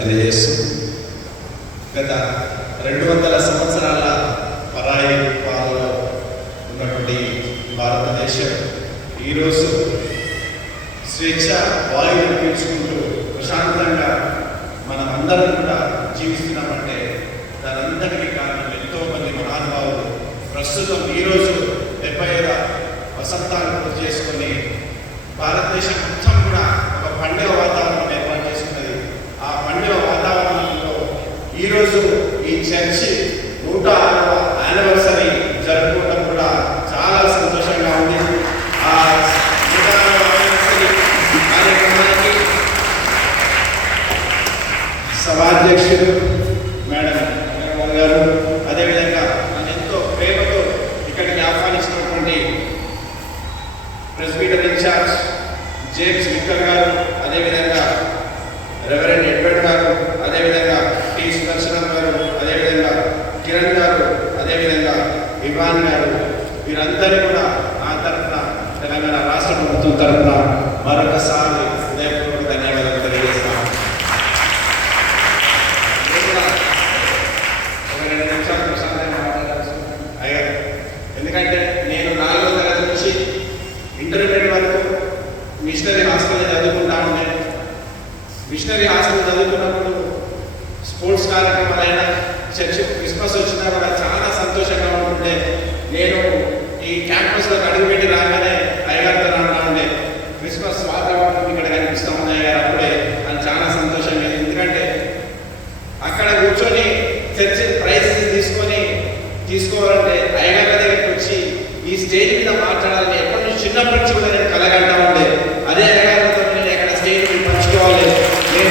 తెలియజేస్తూ గత 200 సంవత్సరాల పరాయి పాలనలో ఉన్నటువంటి భారతదేశం ఈరోజు స్వేచ్ఛ వాయువులు పీల్చుకుంటూ ప్రశాంతంగా మనం అందరం కూడా జీవిస్తున్నామంటే దానంతటికీ కారణం ఎంతోమంది మహానుభావులు. ప్రస్తుతం ఈరోజు 75 వసంతాలు పూర్తి చేసుకొని భారతదేశం మొత్తం కూడా ఒక పండుగ వాతావరణం ఏర్పాటు చేసుకున్నది. ఆ పండుగ వాతావరణంలో ఈరోజు ఈ చర్చి 106వ యానివర్సరీ జరుపుకోవడం కూడా చాలా సంతోషంగా ఉంది. ఆ 106వ యానివర్సరీ కార్యక్రమానికి సభాధ్యక్షుడు మేడం గారు, అదేవిధంగా ఎంతో ప్రేమతో ఇక్కడికి ఆహ్వానించినటువంటి ప్రెసిడెంట్ ఇన్ఛార్జ్ జేమ్స్ విక్కర్ గారు, అదేవిధంగా రెవరెండ్ ఎడ్వర్డ్ గారు, అదేవిధంగా టి సుదర్శనం గారు, అదేవిధంగా కిరణ్ గారు, అదేవిధంగా ఇవాన్ గారు, వీరందరూ కూడా ఆ తరఫున తెలంగాణ రాష్ట్ర ప్రభుత్వం తరఫున మరొకసారి హృదయపూర్వక ధన్యవాదాలు తెలియజేస్తాను. ఒక 2 నిమిషాలు ప్రశాంతంగా మాట్లాడాల్సి అయ్యారు. ఎందుకంటే నేను 4వ తరగతి నుంచి ఇంటర్మీడియట్ వరకు మిషనరీ హాస్టల్లో చదువుకుంటా ఉండే. మిషనరీ హాస్టల్ చదువుకున్నప్పుడు స్పోర్ట్స్ కార్యక్రమాలైనా చర్చి క్రిస్మస్ వచ్చినా కూడా చాలా సంతోషంగా ఉంటుండే. నేను ఈ క్యాంపస్లో అడుగుపెట్టి రాగానే అయ్యగారితో రాగా ఉండే క్రిస్మస్ వాతావరణం ఇక్కడ కనిపిస్తూ ఉంది అయ్యగారు అప్పుడే అని చాలా సంతోషంగా. ఎందుకంటే అక్కడ కూర్చొని చర్చి ప్రైజ్ తీసుకోవాలంటే అయ్యగారి దగ్గరికి వచ్చి ఈ స్టేజ్ మీద మాట్లాడాలని ఎప్పటి నుంచి చిన్నప్పటి నుంచి కూడా నేను కలగంటా ఉండే. అదే అయ్యగారితో నేను ఎక్కడ స్టేజ్ మీద పంచుకోవాలి, నేను